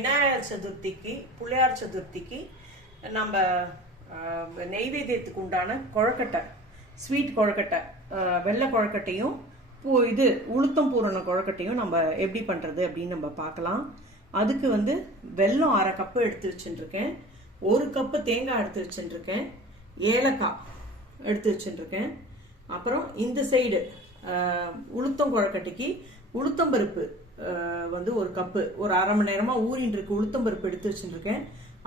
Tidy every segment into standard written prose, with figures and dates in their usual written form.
விநாயகர் சதுர்த்திக்கு புள்ளையார் சதுர்த்திக்கு நம்ம நெய்வேத்தியத்துக்கு உண்டான கொழக்கட்டை ஸ்வீட் கொழக்கட்டை வெள்ளை கொழக்கட்டையும் இது உளுத்தம் பூரண கொழக்கட்டையும் நம்ம எப்படி பண்றது அப்படின்னு நம்ம பார்க்கலாம். அதுக்கு வந்து வெல்லம் 1/2 கப்பு எடுத்து வச்சுருக்கேன், 1 கப்பு தேங்காய் எடுத்து வச்சுருக்கேன், ஏலக்காய் எடுத்து வச்சுருக்கேன். அப்புறம் இந்த சைடு உளுத்தம் கொழக்கட்டைக்கு உளுத்தம்பருப்பு வந்து 1 கப்பு, ஒரு 1/2 மணி நேரமா ஊறின்னு இருக்கு உளுத்தம்பருப்பு எடுத்து வச்சுருக்கேன்.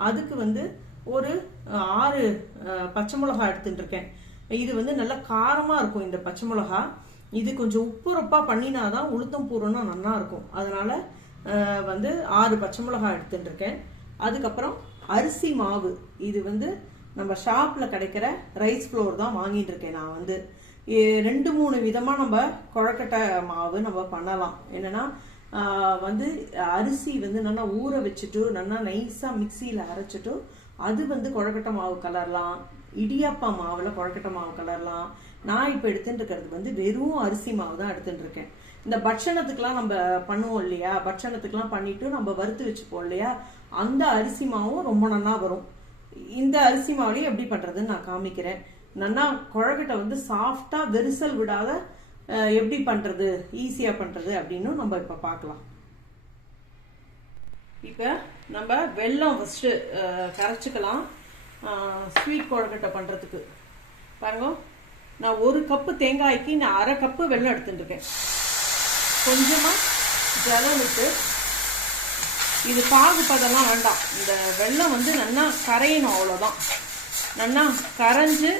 அதுக்கு வந்து ஒரு 6 பச்சை மிளகாய் எடுத்துட்டு இருக்கேன். இது வந்து நல்லா காரமா இருக்கும் இந்த பச்சை மிளகாய். இது கொஞ்சம் உப்புரப்பா பண்ணினாதான் உளுத்தம் பூரணம் நல்லா இருக்கும். அதனால வந்து 6 பச்சை மிளகாய் எடுத்துட்டு இருக்கேன். அதுக்கப்புறம் அரிசி மாவு, இது வந்து நம்ம ஷாப்ல கிடைக்கிற ரைஸ் ஃப்ளோர் தான் வாங்கிட்டு இருக்கேன். நான் வந்து 2-3 விதமா நம்ம கொழக்கட்டை மாவு நம்ம பண்ணலாம். என்னன்னா வந்து அரிசி வந்து நல்லா ஊற வச்சுட்டு நல்லா நைஸா மிக்சியில அரைச்சிட்டு அது வந்து கொழக்கட்டை மாவு கலரலாம், இடியாப்பா மாவுல கொழக்கட்டை மாவு கலரலாம். நான் இப்ப எடுத்துட்டு இருக்கிறது வந்து வெறும் அரிசி மாவு தான் எடுத்துட்டு இருக்கேன். இந்த பட்சணத்துக்குலாம் நம்ம பண்ணுவோம் இல்லையா, பட்சணத்துக்குலாம் பண்ணிட்டு நம்ம வறுத்து வச்சுப்போம் இல்லையா, அந்த அரிசி மாவும் ரொம்ப நல்லா வரும். இந்த அரிசி மாவுலையும் எப்படி பண்றதுன்னு நான் காமிக்கிறேன். நல்லா கொழக்கட்டை வந்து சாஃப்டா வெரிசல் விடாத எப்படி பண்றது, ஈஸியா பண்றது அப்படின்னு நம்ம இப்ப பார்க்கலாம். இப்ப நம்ம வெல்லம் ஃபர்ஸ்ட் கரைச்சிக்கலாம் ஸ்வீட் கொழக்கட்டை பண்றதுக்கு. பாருங்க, நான் 1 கப்பு தேங்காய்க்கு நான் 1/2 கப்பு வெல்லம் எடுத்துட்டு இருக்கேன். கொஞ்சமா ஜலம் விட்டு, இது பாகு பதெல்லாம் வேண்டாம், இந்த வெல்லம் வந்து நல்லா கரையணும், அவ்வளவுதான். நல்லா கரைஞ்சு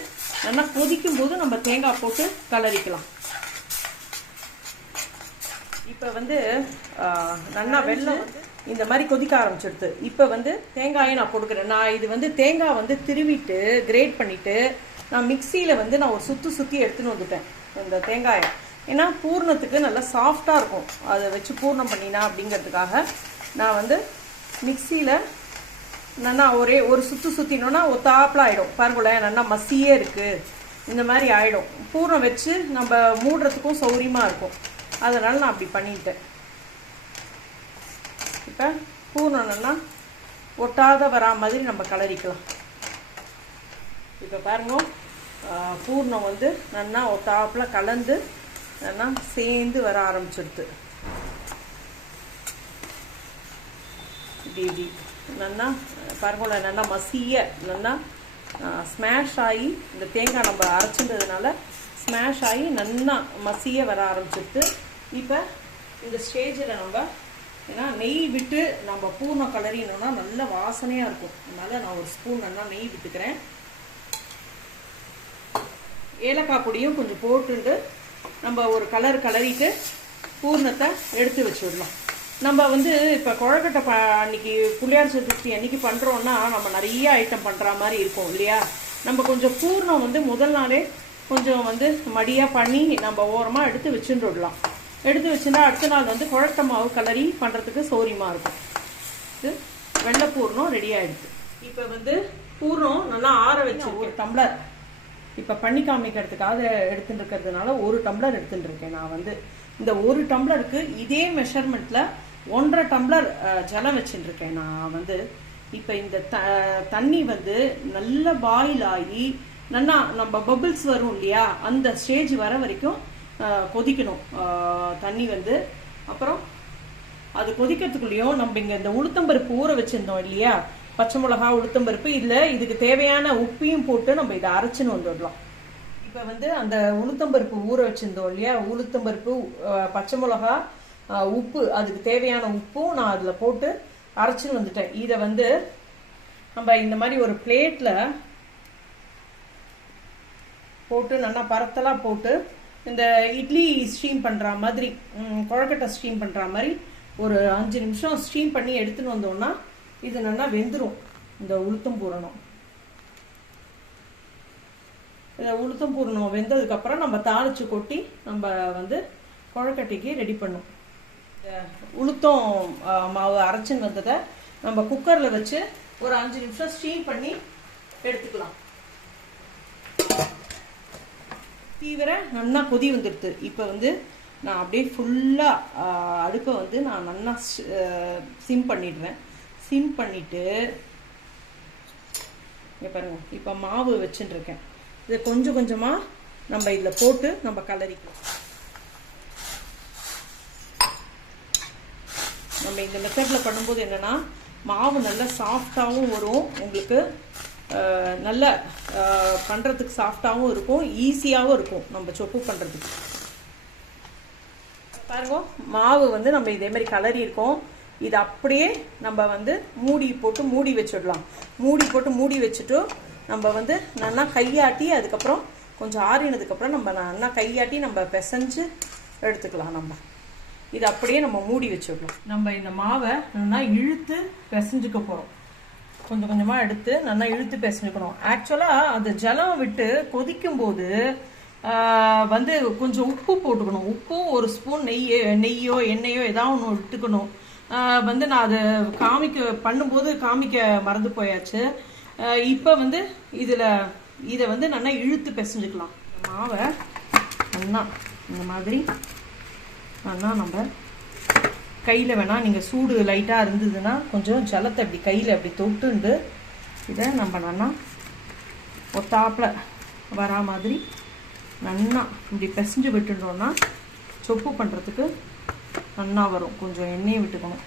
நல்லா கொதிக்கும் போது நம்ம தேங்காய் போட்டு கலரிக்கலாம். இப்ப வந்து நல்லா வெல்லம் இந்த மாதிரி கொதிக்க ஆரம்பிச்சிடுது. இப்ப வந்து தேங்காயை நான் கொடுக்குறேன். நான் இது வந்து தேங்காய் வந்து திருவிட்டு கிரேட் பண்ணிட்டு நான் மிக்சியில வந்து நான் ஒரு சுத்தி எடுத்துன்னு வந்துட்டேன் இந்த தேங்காயை. ஏன்னா பூர்ணத்துக்கு நல்லா சாஃப்டா இருக்கும், அதை வச்சு பூர்ணம் பண்ணினா அப்படிங்கிறதுக்காக நான் வந்து மிக்சியில நல்லா ஒரு சுத்தினோன்னா ஒத்தாப்புல ஆயிடும். பாருங்களேன், நல்லா மசியே இருக்கு, இந்த மாதிரி ஆயிடும். பூர்ணம் வச்சு நம்ம மூடுறதுக்கும் சௌரியமா இருக்கும். அதனால நான் அப்படி பண்ணிட்டேன். இப்ப பூர்ணம் நல்லா ஒட்டாத வரா மாதிரி நம்ம கலரிக்கலாம். இப்ப பாருங்க, பூர்ணம் வந்து நல்லா ஒத்தாப்புல கலந்து நல்லா சேர்ந்து வர ஆரம்பிச்சிடுது. இப்படி நல்லா பாருங்கள, நல்லா மசிய நல்லா ஸ்மாஷ் ஆகி, இந்த தேங்காய் நம்ம அரைச்சின்றதுனால ஸ்மாஷ் ஆகி நல்லா மசிய வர ஆரம்பிச்சிடுது. இப்போ இந்த ஸ்டேஜில் நம்ம ஏன்னா நெய் விட்டு நம்ம பூர்ணம் கலரினோம்னா நல்ல வாசனையாக இருக்கும். அதனால நான் ஒரு ஸ்பூன் நல்லா நெய் விட்டுக்கிறேன். ஏலக்காய் பொடியும் கொஞ்சம் போட்டுட்டு நம்ம ஒரு கலரிட்டு பூர்ணத்தை எடுத்து வச்சுடலாம். நம்ம வந்து இப்போ கொழக்கட்டை அன்னைக்கு புள்ளையார் சதுர்த்தி அன்னைக்கு பண்ணுறோன்னா நம்ம நிறைய ஐட்டம் பண்ணுற மாதிரி இருக்கும் இல்லையா. நம்ம கொஞ்சம் பூர்ணம் வந்து முதல் நாளே கொஞ்சம் வந்து மடியாக பண்ணி நம்ம ஓரமாக எடுத்து வச்சுட்டுடலாம். எடுத்து வச்சுட்டா அடுத்த நாள் வந்து கொழக்கட்டை மாவு கலரி பண்ணுறதுக்கு சௌரியமாக இருக்கும். இது வெள்ளை பூர்ணம் ரெடி ஆகிடுது. இப்போ வந்து பூர்ணம் நல்லா ஆற வச்சு ஒரு டம்ளர் இப்போ பண்ணி காமிக்கிறதுக்காக எடுத்துட்டு இருக்கிறதுனால 1 டம்ளர் எடுத்துட்டு இருக்கேன். நான் வந்து இந்த 1 டம்ளருக்கு இதே மெஷர்மெண்ட்ல 1.5 டம்ளர் ஜலம் வச்சுட்டு இருக்கேன். நான் வந்து இப்போ இந்த தண்ணி வந்து நல்ல பாயில் ஆகி நல்லா நம்ம பபிள்ஸ் வரும் இல்லையா, அந்த ஸ்டேஜ் வர வரைக்கும் கொதிக்கணும் தண்ணி வந்து. அப்புறம் அது கொதிக்கிறதுக்குள்ளேயும் நம்ம இங்கே இந்த உளுத்தம்பருப்பு ஊற வச்சிருந்தோம் இல்லையா, பச்சை மிளகா உளுத்தம்பருப்பு, இதுக்கு தேவையான உப்பையும் போட்டு நம்ம இதை அரைச்சுன்னு வந்துடலாம். இப்போ வந்து அந்த உளுத்தம்பருப்பு ஊற வச்சிருந்தோம் இல்லையா, உளுத்தம்பருப்பு பச்சை மிளகா உப்பு, அதுக்கு தேவையான உப்பும் நான் அதில் போட்டு அரைச்சுன்னு வந்துட்டேன். இதை வந்து நம்ம இந்த மாதிரி ஒரு பிளேட்ல போட்டு நல்லா பரத்தலா போட்டு இந்த இட்லி ஸ்டீம் பண்ற மாதிரி கொழக்கட்டை ஸ்டீம் பண்ற மாதிரி ஒரு 5 நிமிஷம் ஸ்டீம் பண்ணி எடுத்துன்னு வந்தோம்னா இது நல்லா வெந்துடும். இந்த உளுத்தம் பூரணம் வெந்ததுக்கு அப்புறம் நம்ம தாளிச்சு கொட்டி நம்ம வந்து கொழக்கட்டைக்கு ரெடி பண்ணும். உளுத்தம் மாவு அரைச்சுன்னு வந்ததை நம்ம குக்கர்ல வச்சு ஒரு 5 நிமிஷம் ஸ்டீம் பண்ணி எடுத்துக்கலாம். தீவிர நல்லா கொதி வந்துடுது. இப்போ வந்து நான் அப்படியே ஃபுல்லாக அடுப்பை வந்து நான் நல்லா சிம் பண்ணிடுறேன். சிம் பண்ணிட்டு இங்கே பாருங்க, இப்போ மாவு வச்சுட்டு இருக்கேன். இதை கொஞ்சம் கொஞ்சமாக நம்ம இதில் போட்டு நம்ம கலரிக்கலாம். நம்ம இந்த மெத்தடில் பண்ணும்போது என்னென்னா மாவு நல்லா சாஃப்டாகவும் வரும், உங்களுக்கு நல்ல பண்ணுறதுக்கு சாஃப்டாகவும் இருக்கும், ஈஸியாகவும் இருக்கும் நம்ம சொப்பு பண்ணுறதுக்கு. பாருங்க, மாவு வந்து நம்ம இதே மாதிரி கலரி இருக்கோம். இது அப்படியே நம்ம வந்து மூடி போட்டு மூடி வச்சிடலாம். மூடி போட்டு மூடி வச்சுட்டு நம்ம வந்து நல்லா கையாட்டி அதுக்கப்புறம் கொஞ்சம் ஆறினதுக்கப்புறம் நம்ம நல்லா கையாட்டி நம்ம பிசைஞ்சு எடுத்துக்கலாம். நம்ம இது அப்படியே நம்ம மூடி வச்சிடலாம். நம்ம இந்த மாவை நல்லா இழுத்து பிசைஞ்சுக்க போகிறோம். கொஞ்சம் கொஞ்சமாக எடுத்து நல்லா இழுத்து பிசைஞ்சுக்கணும். ஆக்சுவலாக அது ஜலம் விட்டு கொதிக்கும் போது வந்து கொஞ்சம் உப்பு போட்டுக்கணும். உப்பும் ஒரு ஸ்பூன் நெய்யோ எண்ணெயோ ஏதாவது ஒன்று எடுத்துக்கணும். வந்து நான் அதை பண்ணும்போது காமிக்க மறந்து போயாச்சு. இப்போ வந்து இதை வந்து நல்லா இழுத்து பிசைஞ்சுக்கலாம். மாவை நல்லா இந்த மாதிரி நல்லா நம்ம கையில் வேணால் நீங்கள் சூடு லைட்டாக இருந்ததுன்னா கொஞ்சம் ஜலத்தை அப்படி கையில் அப்படி தொட்டுண்டு இதை நம்ம நல்லா ஒத்தாப்பில் வரா மாதிரி நல்லா இப்படி பிசைஞ்சு விட்டுட்டோம்னா சொப்பு பண்ணுறதுக்கு நல்லா வரும். கொஞ்சம் எண்ணெயை விட்டுக்கணும்.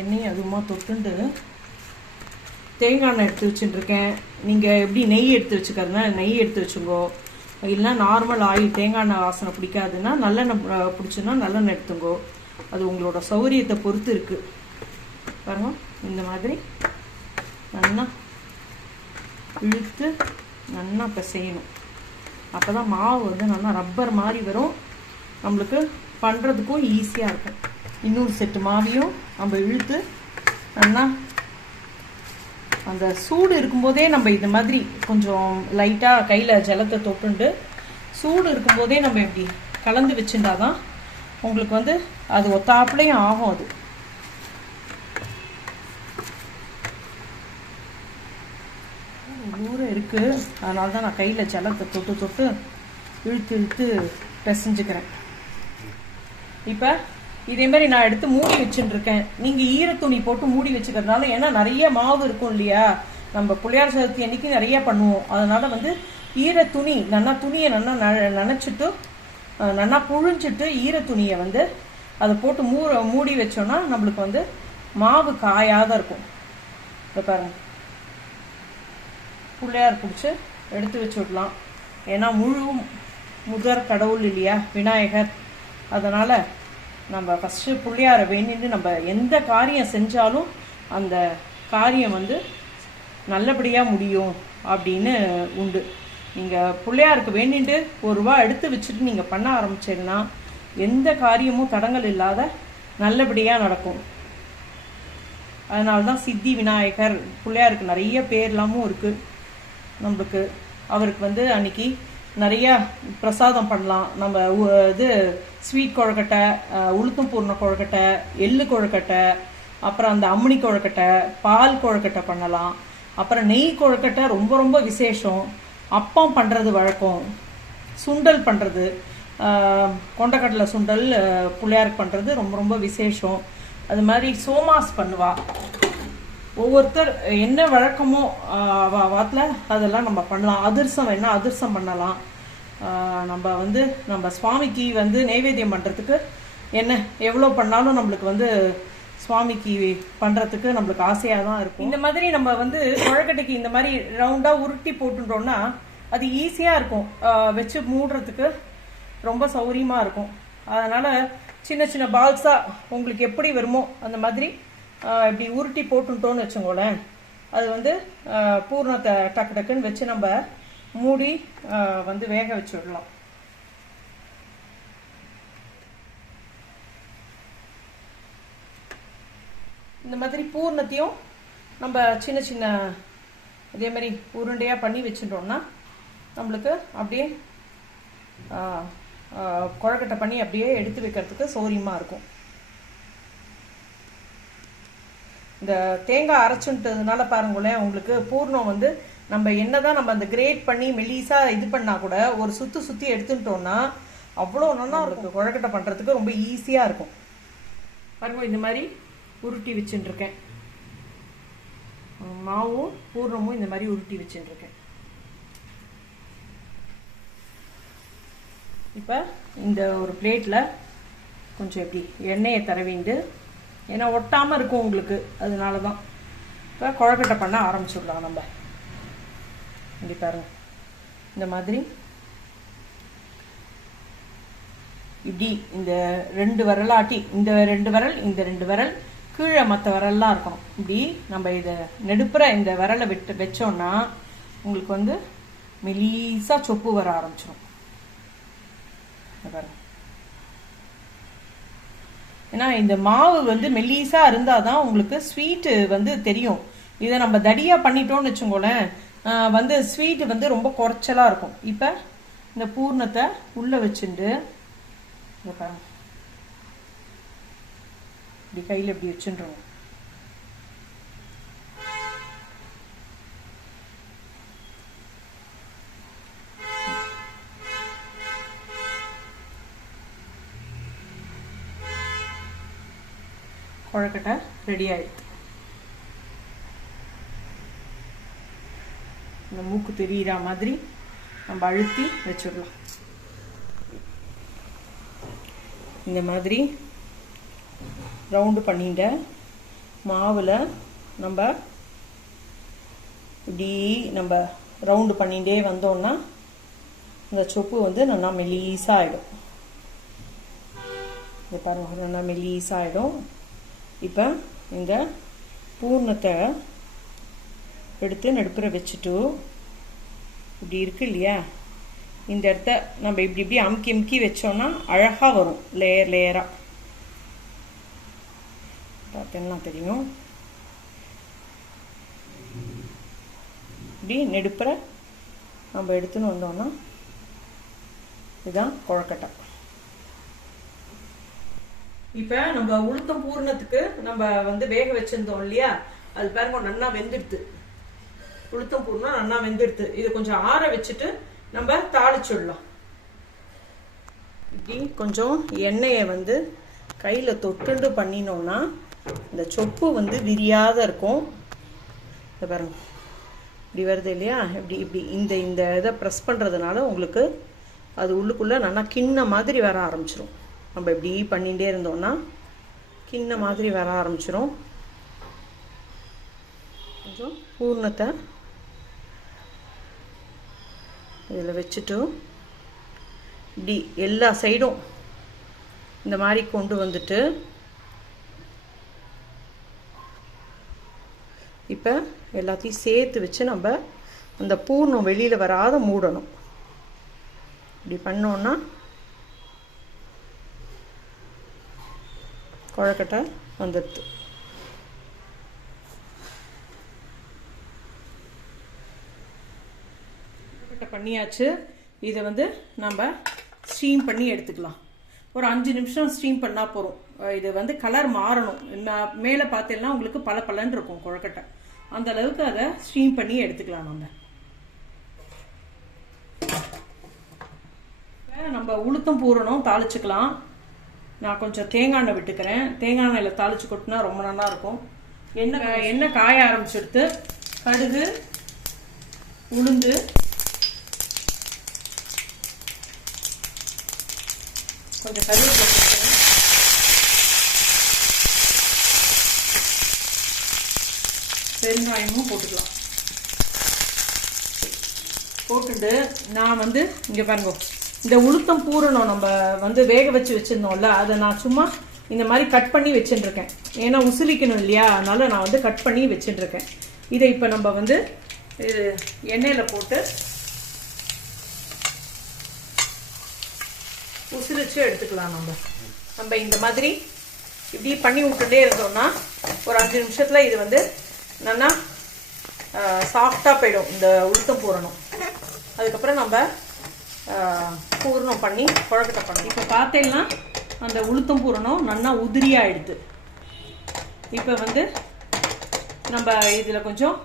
எண்ணெயை அதுமா தொட்டுண்டு தேங்காய் எண்ணெய் எடுத்து வச்சுட்டுருக்கேன். நீங்கள் எப்படி நெய் எடுத்து வச்சுக்கிறதுனா நெய் எடுத்து வச்சுங்கோ. இல்லைனா நார்மல் ஆயில் தேங்காய் எண்ணெய் வாசனை பிடிக்காதுன்னா நல்லெண்ணெய் பிடிச்சுன்னா நல்லெண்ணெய் எடுத்துங்கோ. அது உங்களோட சௌகரியத்தை பொறுத்து இருக்குது. பாருங்க, இந்த மாதிரி நல்லா இழுத்து நல்லா பிசையணும். அப்போ தான் மாவு வந்து நல்லா ரப்பர் மாதிரி வரும், நம்மளுக்கு பண்ணுறதுக்கும் ஈஸியாக இருக்கும். இன்னொரு செட்டு மாவையும் நம்ம இழுத்து நல்லா அந்த சூடு இருக்கும்போதே நம்ம இந்த மாதிரி கொஞ்சம் லைட்டாக கையில் ஜலத்தை தொட்டுண்டு சூடு இருக்கும்போதே நம்ம இப்படி கலந்து வச்சுட்டாதான் உங்களுக்கு வந்து அது ஒத்தாப்புலையும் ஆகும். அது ஊற இருக்குது, அதனால தான் நான் கையில் ஜலத்தை தொட்டு இழுத்து பிசைஞ்சுக்கிறேன். இப்போ இதே மாதிரி நான் எடுத்து மூடி வச்சுட்டுருக்கேன். நீங்கள் ஈரத்துணி போட்டு மூடி வச்சுக்கிறதுனால, ஏன்னா நிறைய மாவு இருக்கும் இல்லையா, நம்ம புளியார் சதுர்த்தி அன்னைக்கு நிறைய பண்ணுவோம். அதனால் வந்து ஈரத்துணி நல்லா துணியை நல்லா நனைச்சிட்டு நல்லா புழிஞ்சிட்டு ஈரத்துணியை வந்து அதை போட்டு மூடி வச்சோன்னா நம்மளுக்கு வந்து மாவு காயாத இருக்கும். இப்போ பாருங்க, புள்ளையார் பிடிச்சி எடுத்து வச்சு விடலாம். ஏன்னா முதற் கடவுள் இல்லையா விநாயகர். அதனால் நம்ம ஃபஸ்ட்டு பிள்ளையாரை வேண்டிட்டு நம்ம எந்த காரியம் செஞ்சாலும் அந்த காரியம் வந்து நல்லபடியாக முடியும் அப்படின்னு உண்டு. நீங்கள் பிள்ளையாருக்கு வேண்டிட்டு ₹1 எடுத்து வச்சுட்டு நீங்கள் பண்ண ஆரம்பிச்சீங்கன்னா எந்த காரியமும் தடங்கள் இல்லாத நல்லபடியாக நடக்கும். அதனால தான் சித்தி விநாயகர் பிள்ளையாருக்கு நிறைய பேர்லாமும் இருக்குது. நம்மளுக்கு அவருக்கு வந்து அன்னைக்கு நிறையா பிரசாதம் பண்ணலாம். நம்ம இது ஸ்வீட் கொழுக்கட்டை, உளுத்தம் பூர்ண கொழுக்கட்டை, எள்ளு கொழுக்கட்டை, அப்புறம் அந்த அம்மினி கொழுக்கட்டை, பால் கொழுக்கட்டை பண்ணலாம். அப்புறம் நெய் கொழுக்கட்டை ரொம்ப ரொம்ப விசேஷம். அப்பம் பண்ணுறது வழக்கம். சுண்டல் பண்ணுறது, கொண்டக்கடலை சுண்டல் பிள்ளையாருக்கு பண்ணுறது ரொம்ப ரொம்ப விசேஷம். அது மாதிரி சோமாஸ் பண்ணுவா. ஒவ்வொருத்தர் என்ன வழக்கமோ வாத்தில் அதெல்லாம் நம்ம பண்ணலாம். அதிரசம் வேணால் அதிரசம் பண்ணலாம். நம்ம வந்து நம்ம சுவாமிக்கு வந்து நைவேத்தியம் பண்ணுறதுக்கு என்ன எவ்வளோ பண்ணாலும் நம்மளுக்கு வந்து சுவாமிக்கு பண்ணுறதுக்கு நம்மளுக்கு ஆசையாக தான் இருக்கும். இந்த மாதிரி நம்ம வந்து கொழுக்கட்டைக்கு இந்த மாதிரி ரவுண்டாக உருட்டி போட்டுட்டோம்னா அது ஈஸியாக இருக்கும். வச்சு மூடுறதுக்கு ரொம்ப சௌகரியமாக இருக்கும். அதனால் சின்ன சின்ன பால்ஸாக உங்களுக்கு எப்படி வருமோ அந்த மாதிரி இப்படி உருட்டி போட்டுட்டோன்னு வச்சுக்கோங்களேன், அது வந்து பூர்ணத்தை டக்கு டக்குன்னு வச்சு நம்ம மூடி வந்து வேக வச்சு விடலாம். இந்த மாதிரி பூர்ணத்தையும் நம்ம சின்ன சின்ன இதே மாதிரி உருண்டையாக பண்ணி வச்சுட்டோம்னா நம்மளுக்கு அப்படியே கொழுக்கட்டை பண்ணி அப்படியே எடுத்து வைக்கிறதுக்கு சௌகரியமாக இருக்கும். இந்த தேங்காய் அரைச்சுட்டதுனால பாருங்களேன், உங்களுக்கு பூர்ணம் வந்து நம்ம என்னதான் நம்ம அந்த கிரேட் பண்ணி மெலிசா இது பண்ணால் கூட ஒரு சுற்றி எடுத்துட்டோம்னா அவ்வளோ நல்லா இருக்கும். கொழுக்கட்டை பண்ணுறதுக்கு ரொம்ப ஈஸியாக இருக்கும். பாருங்க, இந்த மாதிரி உருட்டி வச்சுட்டுருக்கேன். மாவும் பூர்ணமும் இந்த மாதிரி உருட்டி வச்சுருக்கேன். இப்போ இந்த ஒரு பிளேட்டில் கொஞ்சம் எப்படி எண்ணெயை தடவிண்டு, ஏன்னா ஒட்டாமல் இருக்கும் உங்களுக்கு, அதனால தான். இப்போ கொழக்கட்டை பண்ண ஆரம்பிச்சுடலாம் நம்ம. இப்படி பாருங்க, இந்த மாதிரி இப்படி இந்த 2 விரலாட்டி, இந்த 2 விரல், இந்த 2 விரல், கீழே மற்ற விரல்லாம் இருக்கணும். இப்படி நம்ம இதை நெடுப்புற இந்த விரலை வச்சோன்னா உங்களுக்கு வந்து மெலீஸாக சொப்பு வர ஆரம்பிச்சிடும். பாருங்க, ஏன்னா இந்த மாவு வந்து மெல்லீஸா இருந்தால் தான் உங்களுக்கு ஸ்வீட்டு வந்து தெரியும். இதை நம்ம தடியாக பண்ணிட்டோம்னு வச்சுக்கோங்களேன், வந்து ஸ்வீட்டு வந்து ரொம்ப குறைச்சலாக இருக்கும். இப்போ இந்த பூர்ணத்தை உள்ளே வச்சுட்டு இதை பாருங்க, இப்படி கையில் இப்படி வச்சுருவோம். கொழக்கட்டை ரெடி ஆயிடுது. இந்த மூக்கு தெரிகிற மாதிரி நம்ம அழுத்தி வச்சிடலாம். இந்த மாதிரி ரவுண்டு பண்ணிட்ட மாவில் நம்ம இப்படி நம்ம ரவுண்டு பண்ணிகிட்டே வந்தோம்னா இந்த சொப்பு வந்து நல்லா மெலீஸாக ஆகிடும். இதை பாருங்கள், நல்லா மெலீஸாக ஆகிடும். இப்போ இந்த பூர்ணத்தை எடுத்து நடுப்புற வச்சுட்டு இப்படி இருக்கு இல்லையா, இந்த இடத்த நம்ம இப்படி இப்படி அமுக்கி அமுக்கி வச்சோம்னா அழகாக வரும், லேயர் லேயராக. பார்த்தீங்கன்னா தெரியும். இப்படி நெடுப்புற நம்ம எடுத்துன்னு வந்தோம்னா இதுதான் கொழக்கட்டை. இப்போ நம்ம உளுத்தம் பூர்ணத்துக்கு நம்ம வந்து வேக வச்சிருந்தோம் இல்லையா, அது பாருங்க நல்லா வெந்துடுது. உளுத்தம் பூர்ணம் நல்லா வெந்துடுது. இது கொஞ்சம் ஆற வச்சுட்டு நம்ம தாளிச்சுடலாம். இப்படி கொஞ்சம் எண்ணெயை வந்து கையில் தொட்டுண்டு பண்ணினோம்னா இந்த சொப்பு வந்து விரியாத இருக்கும். இதை பாருங்க, இப்படி வருது இல்லையா, இப்படி இப்படி இந்த இந்த இதை ப்ரெஸ் பண்ணுறதுனால உங்களுக்கு அது உள்ளுக்குள்ளே நல்லா கிண்ண மாதிரி வர ஆரம்பிச்சிடும். நம்ம இப்படி பண்ணிகிட்டே இருந்தோம்னா கிண்ண மாதிரி வர ஆரம்பிச்சிடும். கொஞ்சம் பூர்ணத்தை இதில் வச்சுட்டு இப்படி எல்லா சைடும் இந்த மாதிரி கொண்டு வந்துட்டு இப்போ எல்லாத்தையும் சேர்த்து வச்சு நம்ம அந்த பூர்ணம் வெளியில் வராத மூடணும். இப்படி பண்ணோன்னா கொழக்கட்டை வந்துடுது. கொழக்கட்டை பண்ணியாச்சு. இதை வந்து நம்ம ஸ்டீம் பண்ணி எடுத்துக்கலாம். ஒரு 5 நிமிஷம் ஸ்டீம் பண்ணால் போகிறோம். இது வந்து கலர் மாறணும். மேலே பார்த்தீங்கன்னா உங்களுக்கு பல பலன்னு இருக்கும் கொழக்கட்டை. அந்த அளவுக்கு அதை ஸ்டீம் பண்ணி எடுத்துக்கலாம். நம்ம உளுத்தம் பூரணம் தாளிச்சுக்கலாம். நான் கொஞ்சம் தேங்காய் எண்ணெய் விட்டுக்கிறேன். தேங்காய் எண்ணெயில் தாளிச்சு கொட்டினா ரொம்ப நல்லா இருக்கும். எண்ணெய் காய ஆரம்பிச்சுடுத்து கடுகு, உளுந்து, கொஞ்சம் கருவேப்பிலை போட்டுக்கிறேன். பெருங்காயமும் போட்டுக்கலாம். போட்டுட்டு நான் வந்து இங்கே பாருங்க, இந்த உளுத்தம் பூரணம் நம்ம வந்து வேக வச்சிருந்தோம்ல, அதை நான் சும்மா இந்த மாதிரி கட் பண்ணி வச்சுருக்கேன். ஏன்னா உசிலிக்கணும் இல்லையா, அதனால நான் வந்து கட் பண்ணி வச்சுருக்கேன். இதை இப்போ நம்ம வந்து எண்ணெயில் போட்டு உசிலிச்சு எடுத்துக்கலாம். நம்ம இந்த மாதிரி இப்படி பண்ணி விட்டுட்டே இருந்தோம்னா ஒரு 5 நிமிஷத்தில் இது வந்து நல்லா சாஃப்டாக போயிடும் இந்த உளுத்தம் பூரணம். அதுக்கப்புறம் நம்ம பூரணம் பண்ணி கொழக்கட்டை பண்ணி இப்போ பார்த்தீங்கன்னா அந்த உளுத்தம் பூரணம் நல்லா உதிரியாகிடுது. இப்போ வந்து நம்ம இதில் கொஞ்சம்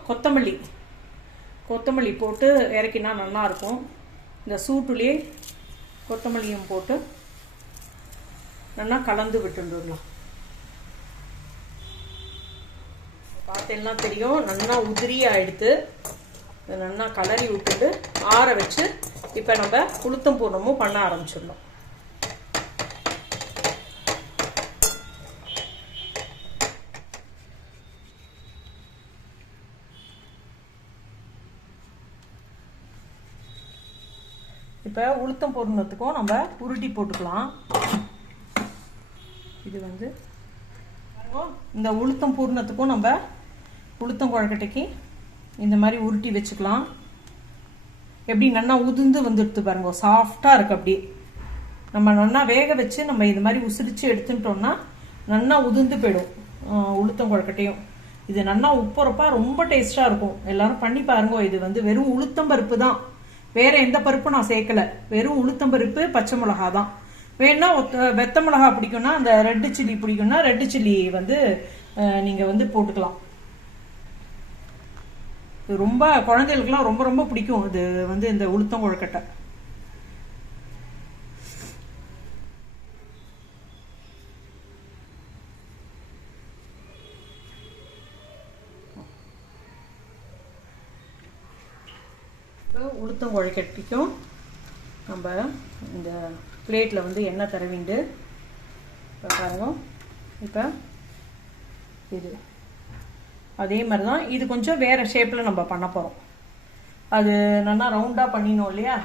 கொத்தமல்லி போட்டு இறக்கினா நல்லாயிருக்கும். இந்த சூட்டுலேயே கொத்தமல்லியும் போட்டு நல்லா கலந்து விட்டுடலாம். பார்த்தீங்கன்னா தெரியும், நல்லா உதிரியாக எடுத்து நல்லா கலரி விட்டுட்டு ஆற வச்சு இப்போ நம்ம உளுத்தம் பூர்ணமும் பண்ண ஆரம்பிச்சிடணும். இப்போ உளுத்தம் பூர்ணத்துக்கும் நம்ம உருட்டி போட்டுக்கலாம். இது வந்து இந்த உளுத்தம் பூர்ணத்துக்கும் நம்ம உளுத்தம் கொழுக்கட்டைக்கு இந்த மாதிரி உருட்டி வச்சுக்கலாம். எப்படி நல்லா உதிர்ந்து வந்துடுத்து பாருங்க, சாஃப்டாக இருக்குது. அப்படி நம்ம நல்லா வேக வச்சு நம்ம இது மாதிரி உசிரிச்சு எடுத்துட்டோம்னா நல்லா உதிர்ந்து போயிடும் உளுத்தம் கொழுக்கட்டையும். இது நல்லா உப்புறப்பாக ரொம்ப டேஸ்டாக இருக்கும். எல்லாரும் பண்ணி பாருங்க. இது வந்து வெறும் உளுத்தம் பருப்பு தான், வேற எந்த பருப்பும் நான் சேர்க்கல. வெறும் உளுத்தம் பருப்பு, பச்சை மிளகா தான். வேணா வெத்த மிளகா பிடிக்கும்னா, அந்த ரெட்டு சில்லி பிடிக்கும்னா ரெட்டு சில்லி வந்து நீங்கள் வந்து போட்டுக்கலாம். இது ரொம்ப குழந்தைகளுக்குலாம் ரொம்ப ரொம்ப பிடிக்கும். இது வந்து இந்த உளுத்தம் கொழுக்கட்டை. உளுத்தம் கொழுக்கட்டைக்கும் நம்ம இந்த பிளேட்டில் வந்து எண்ணெய் தடவிண்டு பாருங்க. இப்போ இது அதே மாதிரி தான். இது கொஞ்சம் வேறு ஷேப்பில் நம்ம பண்ண போகிறோம். அது நல்லா ரவுண்டாக பண்ணினோம் இல்லையா,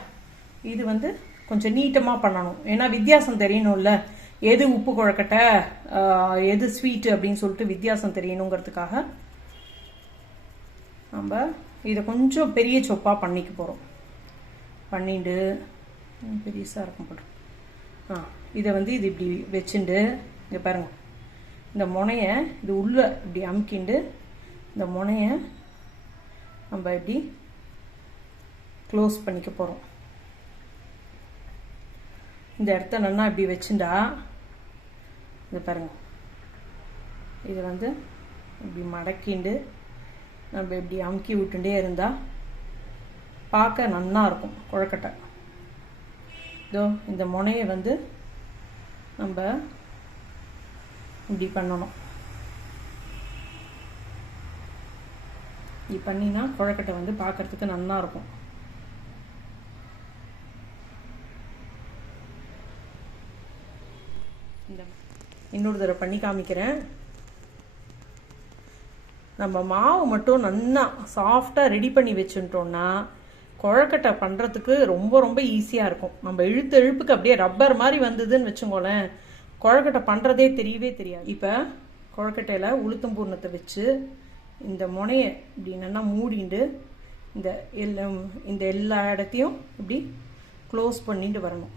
இது வந்து கொஞ்சம் நீட்டமாக பண்ணணும். ஏன்னா வித்தியாசம் தெரியணும்ல, எது உப்பு கொழுக்கட்டை எது ஸ்வீட்டு அப்படின்னு சொல்லிட்டு வித்தியாசம் தெரியணுங்கிறதுக்காக நம்ம இதை கொஞ்சம் பெரிய சொப்பாக பண்ணிக்க போகிறோம். பண்ணிட்டு பெருசாக இருக்கும் போட்டு இதை வந்து இது இப்படி வச்சுண்டு இங்கே பாருங்கள், இந்த முனையை இது உள்ளே இப்படி அமுக்கிண்டு இந்த முனையை நம்ம இப்படி க்ளோஸ் பண்ணிக்க போகிறோம். இந்த இடத்த நல்லா இப்படி வச்சுண்டா இது பாருங்க, இது வந்து இப்படி மடக்கிண்டு நம்ம இப்படி அமுக்கி விட்டுட்டே இருந்தால் பார்க்க நல்லா இருக்கும் கொழுக்கட்டை. இதோ இந்த முனையை வந்து நம்ம இப்படி பண்ணணும். இப்படி பண்ணினா கொழுக்கட்டை வந்து பார்க்கறதுக்கு நல்லா இருக்கும். இந்த இன்னொரு தடவை பண்ணி காமிக்கிறேன். நம்ம மாவு மட்டும் நல்லா சாஃப்டாக ரெடி பண்ணி வச்சுட்டோம்னா கொழுக்கட்டை பண்ணுறதுக்கு ரொம்ப ரொம்ப ஈஸியாக இருக்கும். நம்ம இழுப்புக்கு அப்படியே ரப்பர் மாதிரி வந்ததுன்னு வச்சுக்கோங்களேன், கொழுக்கட்டை பண்ணுறதே தெரியவே தெரியாது. இப்போ கொழுக்கட்டையில் உளுத்தம் பூர்ணத்தை வச்சு இந்த முனையை இப்படி நல்லா மூடிண்டு இந்த எல்லா இடத்தையும் இப்படி க்ளோஸ் பண்ணிட்டு வரணும்.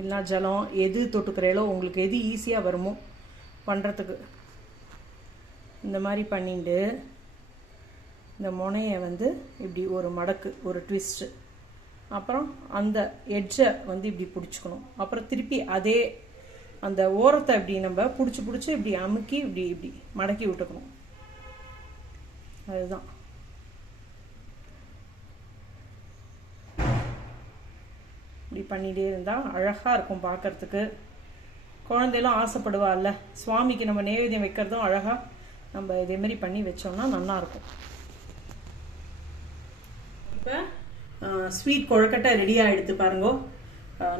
இல்லைனா ஜலம் எது தொட்டுக்கிறீங்களோ உங்களுக்கு எது ஈஸியாக வருமோ பண்ணுறதுக்கு இந்த மாதிரி பண்ணிட்டு இந்த முனையை வந்து இப்படி ஒரு மடக்கு, ஒரு ட்விஸ்ட்டு, அப்புறம் அந்த எட்ஜை வந்து இப்படி பிடிச்சிக்கணும். அப்புறம் திருப்பி அதே அந்த ஓரத்தை இப்படி நம்ம பிடிச்சி இப்படி அமுக்கி இப்படி இப்படி மடக்கி விட்டுக்கணும். அதுதான் இப்படி பண்ணிகிட்டே இருந்தால் அழகாக இருக்கும் பார்க்கறதுக்கு. குழந்தையெல்லாம் ஆசைப்படுவாள்ல, சுவாமிக்கு நம்ம நைவேத்தியம் வைக்கிறதும் அழகாக நம்ம இதேமாரி பண்ணி வச்சோம்னா நல்லாயிருக்கும். இப்போ ஸ்வீட் கொழுக்கட்டை ரெடியாக எடுத்து பாருங்க.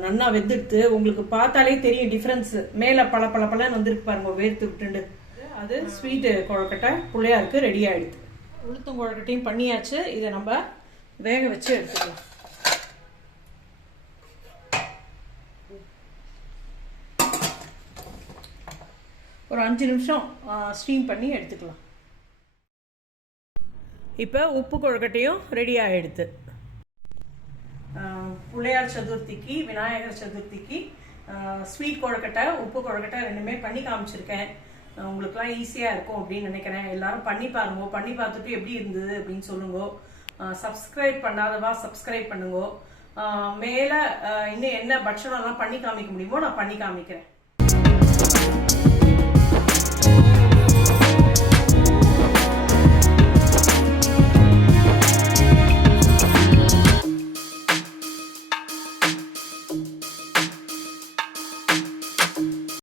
நல்லா வெந்துடுத்து, உங்களுக்கு பார்த்தாலே தெரியும் டிஃப்ரென்ஸு. மேலே பழன்னு வந்துருக்கு பாருங்க, வேர்த்து விட்டுண்டு. அது ஸ்வீட்டு கொழுக்கட்டை பிள்ளையாருக்கு ரெடியாக எடுத்து. உளுத்தம் கொழுக்கட்டையும் பண்ணியாச்சு. இதை நம்ம வேக வச்சு எடுத்துக்கலாம். ஒரு 5 நிமிஷம் ஸ்டீம் பண்ணி எடுத்துக்கலாம். இப்போ உப்பு கொழுக்கட்டையும் ரெடி ஆகிடுது. பிள்ளையார் சதுர்த்திக்கு, விநாயகர் சதுர்த்திக்கு ஸ்வீட் கொழுக்கட்டை, உப்பு கொழுக்கட்டை ரெண்டுமே பண்ணி காமிச்சிருக்கேன். உங்களுக்குலாம் ஈஸியாக இருக்கும் அப்படின்னு நினைக்கிறேன். எல்லாரும் பண்ணி பாருங்க. பண்ணி பார்த்துட்டு எப்படி இருந்தது அப்படின்னு சொல்லுங்க. சப்ஸ்கிரைப் பண்ணாதவா சப்ஸ்கிரைப் பண்ணுங்க. மேலே இன்னும் என்ன பட்சணம்லாம் பண்ணி காமிக்க முடியுமோ நான் பண்ணி காமிக்கிறேன்.